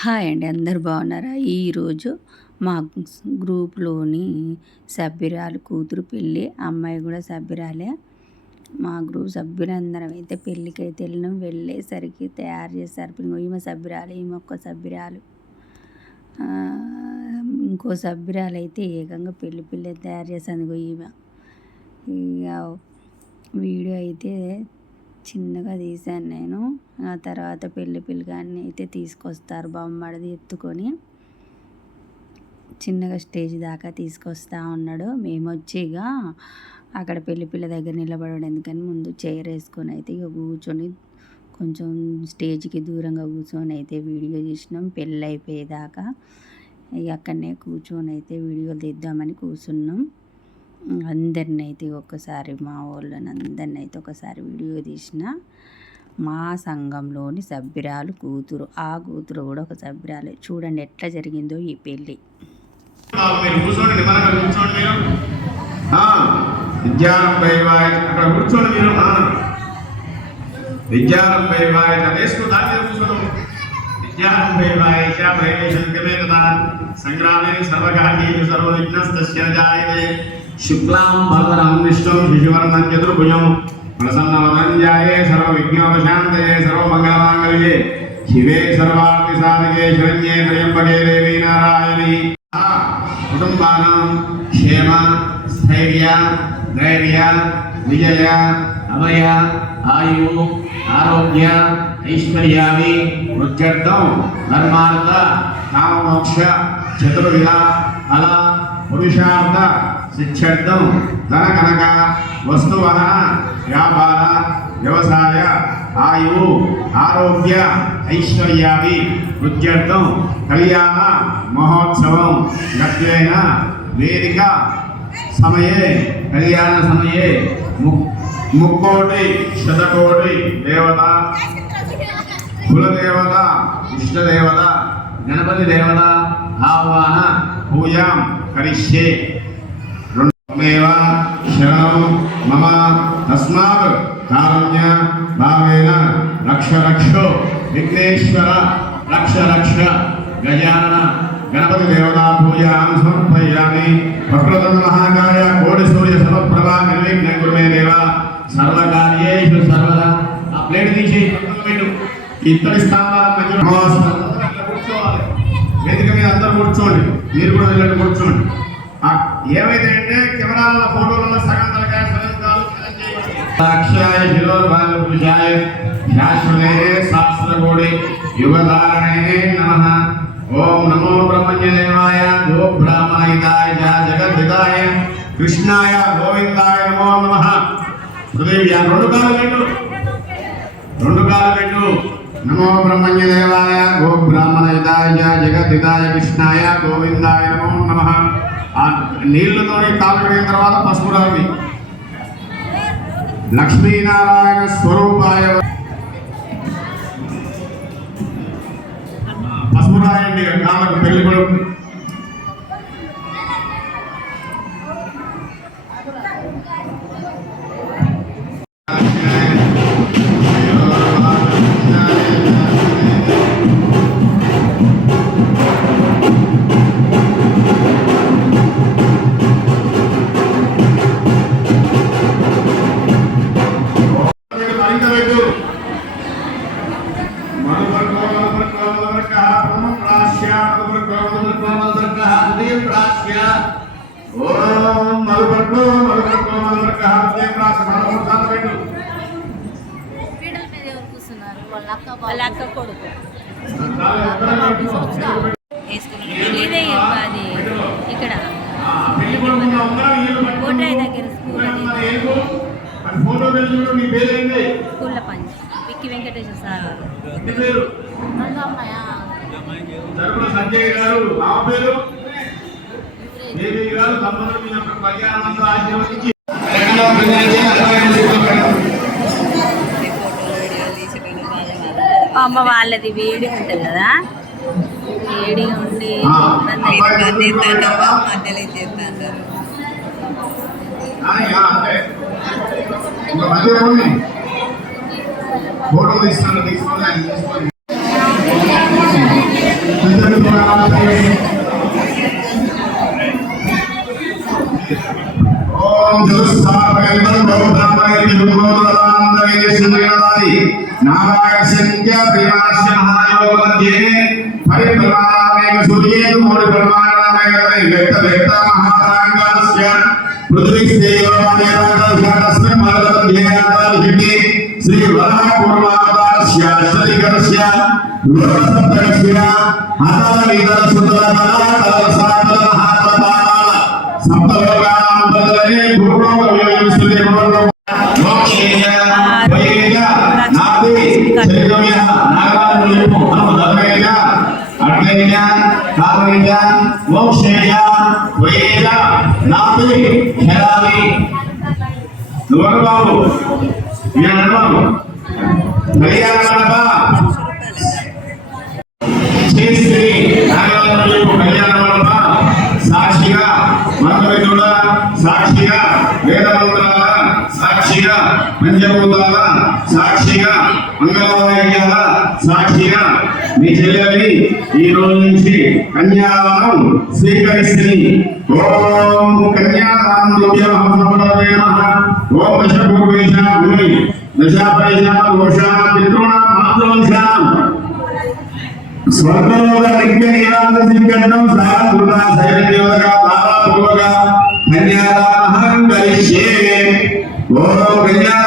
Hi అండి అందరు బాగున్నారా? ఈరోజు మా గ్రూప్లోని సభ్యురాలు కూతురు పెళ్ళి అమ్మాయి కూడా సభ్యురాలే. మా గ్రూప్ సభ్యులందరం అయితే పెళ్ళికి అయితే వెళ్ళినాం. వెళ్ళేసరికి తయారు చేశారు. ఈమె సభ్యురాలు ఈమె ఒక్క సభ్యురాలు. ఇంకో సభ్యురాలు అయితే ఏకంగా పెళ్ళి పిల్ల తయారు చేశాను ఈమె. ఇక వీడియో అయితే చిన్నగా తీశాను నేను. ఆ తర్వాత పెళ్ళి పిల్లగాన్ని అయితే తీసుకొస్తారు బొమ్మడిది ఎత్తుకొని. చిన్నగా స్టేజ్ దాకా తీసుకొస్తా ఉన్నాడు. మేము వచ్చి ఇక అక్కడ పెళ్ళి పిల్ల దగ్గర నిలబడడం. ఎందుకని ముందు చైర్ వేసుకొని అయితే ఇక కూర్చొని కొంచెం స్టేజ్కి దూరంగా కూర్చొని అయితే వీడియో తీసినాం. పెళ్ళి అయిపోయేదాకా ఇక అక్కడనే కూర్చొని అయితే వీడియోలు తీద్దామని కూర్చున్నాం. అందరిని అయితే ఒక్కసారి మా వాళ్ళని అందరిని అయితే ఒకసారి వీడియో తీసిన మా సంఘంలోని సభ్యురాలు కూతురు. ఆ కూతురు కూడా ఒక సభ్యురాలే. చూడండి ఎట్లా జరిగిందో ఈ పెళ్ళి. సంగ్రామే సర్వకార్యేషు సర్వవిఘ్నస్తస్య జాయతే. శుక్లాం భరతరామనిష్టం విష్ణుం శిశువర్ణం చతుర్భుజం ప్రసన్నవదంజాయే సర్వవిఘ్నోపశాంతయే సర్వమంగళమాంగళ్యే. శివే సర్వార్థి సాధకే శరణ్యే త్రయంబకే దేవి నారాయణి. కుటుంబానం క్షేమ స్థైర్య ధైర్య విజయ అభయ ఆయు ఆరోగ్య ఐశ్వర్యావి వృద్ధ్యర్థం ధర్మార్థ కామమోక్ష చతుర్విధ అలా పురుషార్థ శిక్షర్థం ధన కనక వస్తువన వ్యాపార వ్యవసాయ ఆయువు ఆరోగ్య ఐశ్వర్యాది వృద్ధ్యర్థం కళ్యాణ మహోత్సవం గత్యైన వేదిక సమయే కళ్యాణ సమయే. ముక్కోటి శతకోటి దేవత కులదేవత ఇష్టదేవత గణపతి దేవత ఆహ్వాన పూజాం కరిష్యే. రెండేవ శరణం మమ తస్మాత్ కారుణ్య భావేన రక్ష రక్షో విఘ్నేశ్వర రక్ష రక్ష గజానన గణపతి దేవతా పూజాం సమర్పయామి వక్రతుండ మహాకాయ కోటి సూర్య సమప్రభా నిర్విఘ్న గురుమే దేవ సర్వకార్యేషు సర్వదా ఆ ప్లేట్ తీసి ఇత్తడి స్థానాల మధ్య వేదిక మీద అందరూ కూర్చోండి. మీరు కూడా వెళ్ళండి కూర్చోండి. ఏమైతే అంటే కెమెరాల ఫోటోలలో సగం తలకాయ సగం పురుషాయ శాశ్వతే శాస్త్రకోడి యుగధారణే నమ. ఓం నమో బ్రహ్మణ్యదేవాయ గో బ్రాహ్మణహితాయ జగద్హితాయ కృష్ణాయ గోవిందాయ నమో నమ. హృదయ రెండు కాలు పెట్టు. రెండు కాలు పెట్టు. నమో బ్రహ్మణ్యదేవాయ గో బ్రాహ్మణహితాయ చ జగద్హితాయ కృష్ణాయ గోవిందాయ నమో నమ. నీళ్ళతోనే నీళ్ళతో కాలు కడిగిన తర్వాత పసుపు రావి లక్ష్మీనారాయణ స్వరూపాయ. పసుపు రాయండి కాళ్ళకు పెళ్ళి కొడుకు. కోటాయి దగ్గర స్కూల్. ఉన్నది ఏదో. అది ఫోటో వెళ్ళి చూడు నీ పేరేంటి స్కూల్లో పని విక్కి వెంకటేశ్వర సార్. నీ అమ్మాయా? సంజయ్ గారు. ఆ పేరు? దేవి గారు దంపతులు మీ యొక్క కళ్యాణంలో ఆశీర్వదించి అమ్మ వాళ్ళది వేడి ఉంటుంది కదా? వేడి ఉండి ఇబ్బంది మధ్యలో చేస్తాను కానీ, ఆ, అంటే ఒక మధ్య ఉంది. ఫోటో తీస్తాను తీసుకోవాలి ఆయన తీసుకోవాలి ఓం జగత్స్థాపయంతం బౌద్ధామయతి దుర్గోదరాంతరే శ్రీమయనాది నారాయణ సంఖ్య ప్రియాస్య మహాయోగ మధ్యే పరిప్రమాణమేవ సూర్యేందు మూడు ప్రమాణమేవ వ్యక్త వ్యక్త మహారాంగాస్య పృథ్వీస్తేయోమానేతాస్మిన్ మాలకం ధ్యేయాతాలిహిటి శ్రీ మోక్షేయ హెరాలి బాబు నేను కళ్యాణ చేసి మంత్రవిధుల సాక్షిగా వేదమంత్రాల సాక్షిగా పంచభూతాల సాక్షిగా మంగళవాయిద్యాల సాక్షిగా. మీ చెల్లెలి ఈ రోజు నుంచి కన్యాదానం స్వీకరిస్తుంది. ఓం కన్యాదానం ఓం దశభూష భూమి. దశాపైష దోష పితృణ మాతృవంశాం. స్వర్గలోక నిత్య నిరాంత సింకటం సహృత శైలదేవత బాబా పూర్వక కన్యాదానం కరిష్యే ఓం కన్యాదాన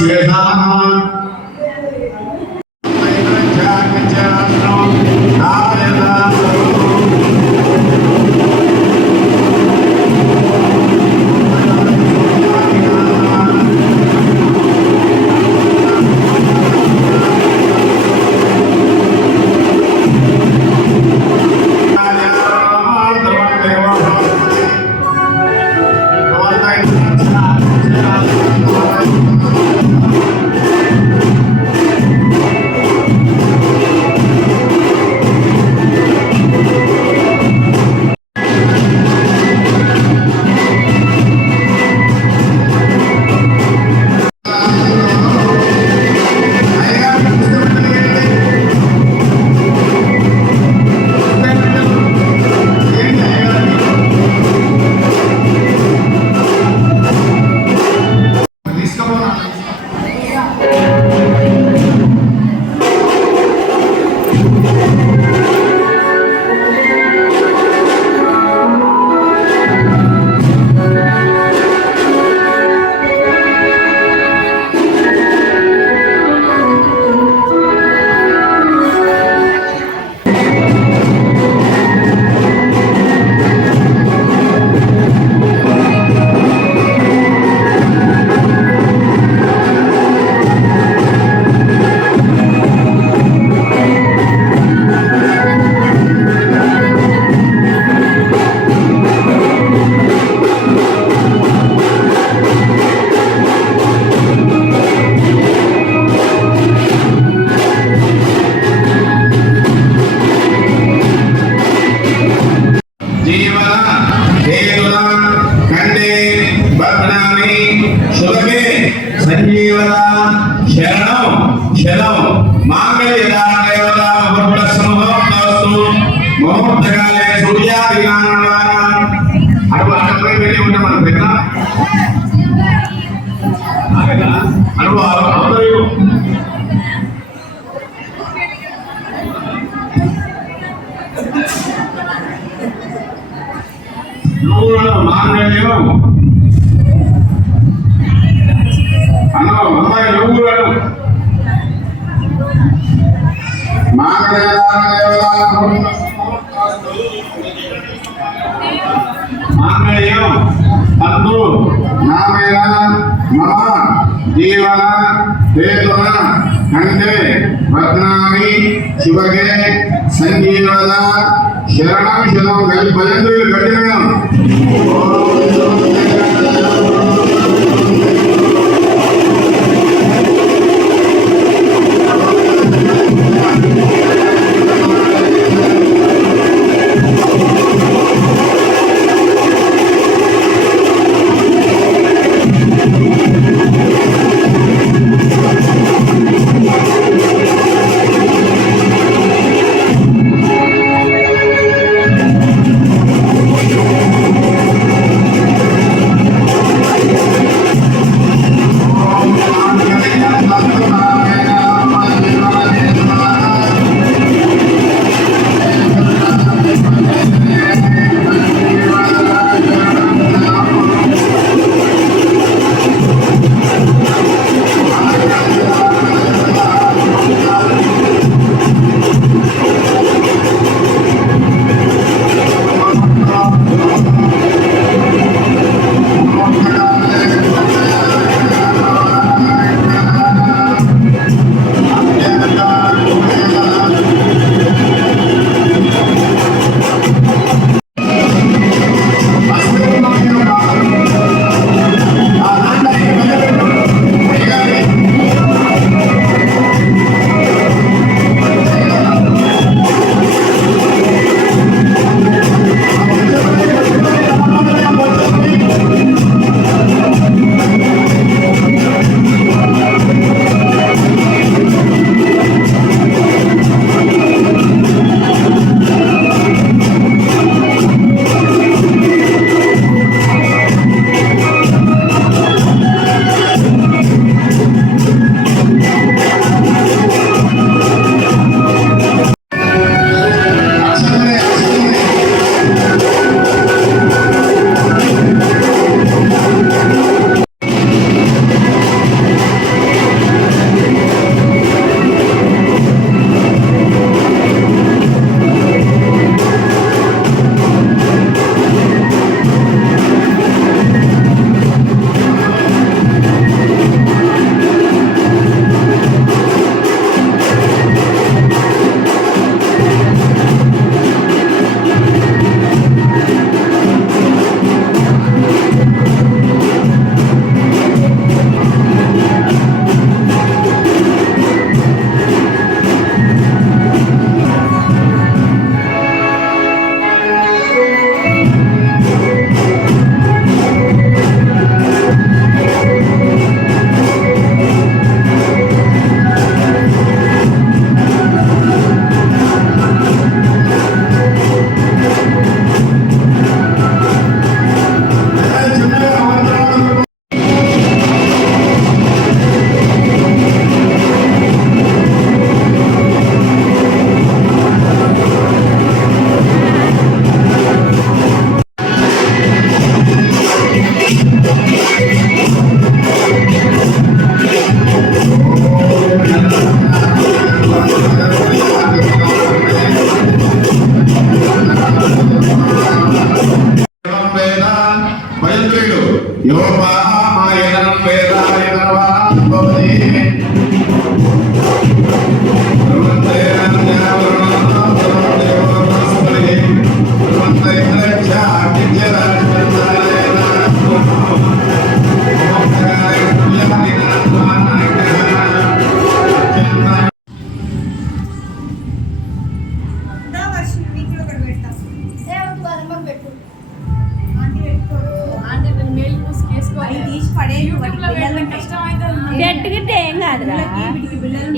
జీవన ముహూర్తకాలే సూర్యాభిమానం అటు అక్కడికి వెళ్ళి ఉంటే మనం పెట్టాం అనుభవం అవుతాయి నూనె మాంగళ్యం అన్న అమ్మాయి నువ్వులను ஆன்மேயம் தந்து நாமேன மம ஜீவன வேதன கண்டே ரத்னாமி சிவகே சஞ்சீவன சரணம் சிவம் கல் பலந்து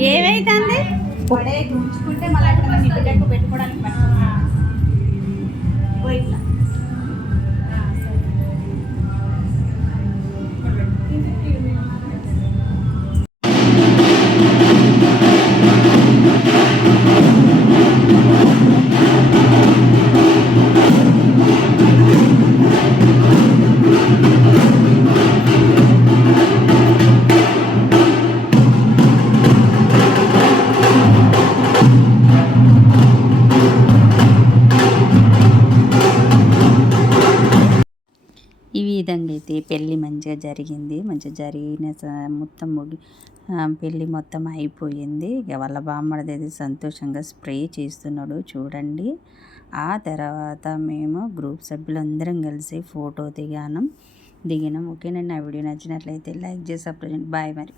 ఏమైతుంది? పడే ఉంచుకుంటే మళ్ళీ పెట్టుకోవడానికి పెళ్ళి మంచిగా జరిగింది. మంచిగా జరిగిన స- మొత్తం ముగి పెళ్ళి మొత్తం అయిపోయింది. ఇక వాళ్ళ బామ్మడిది సంతోషంగా స్ప్రే చేస్తున్నాడు. చూడండి. ఆ తర్వాత మేము గ్రూప్ సభ్యులందరం కలిసి ఫోటో దిగాను. దిగినాం. ఓకేనండి. నా వీడియో నచ్చినట్లయితే లైక్ చేసి అప్రోజెంట్ బాయ్ మరి.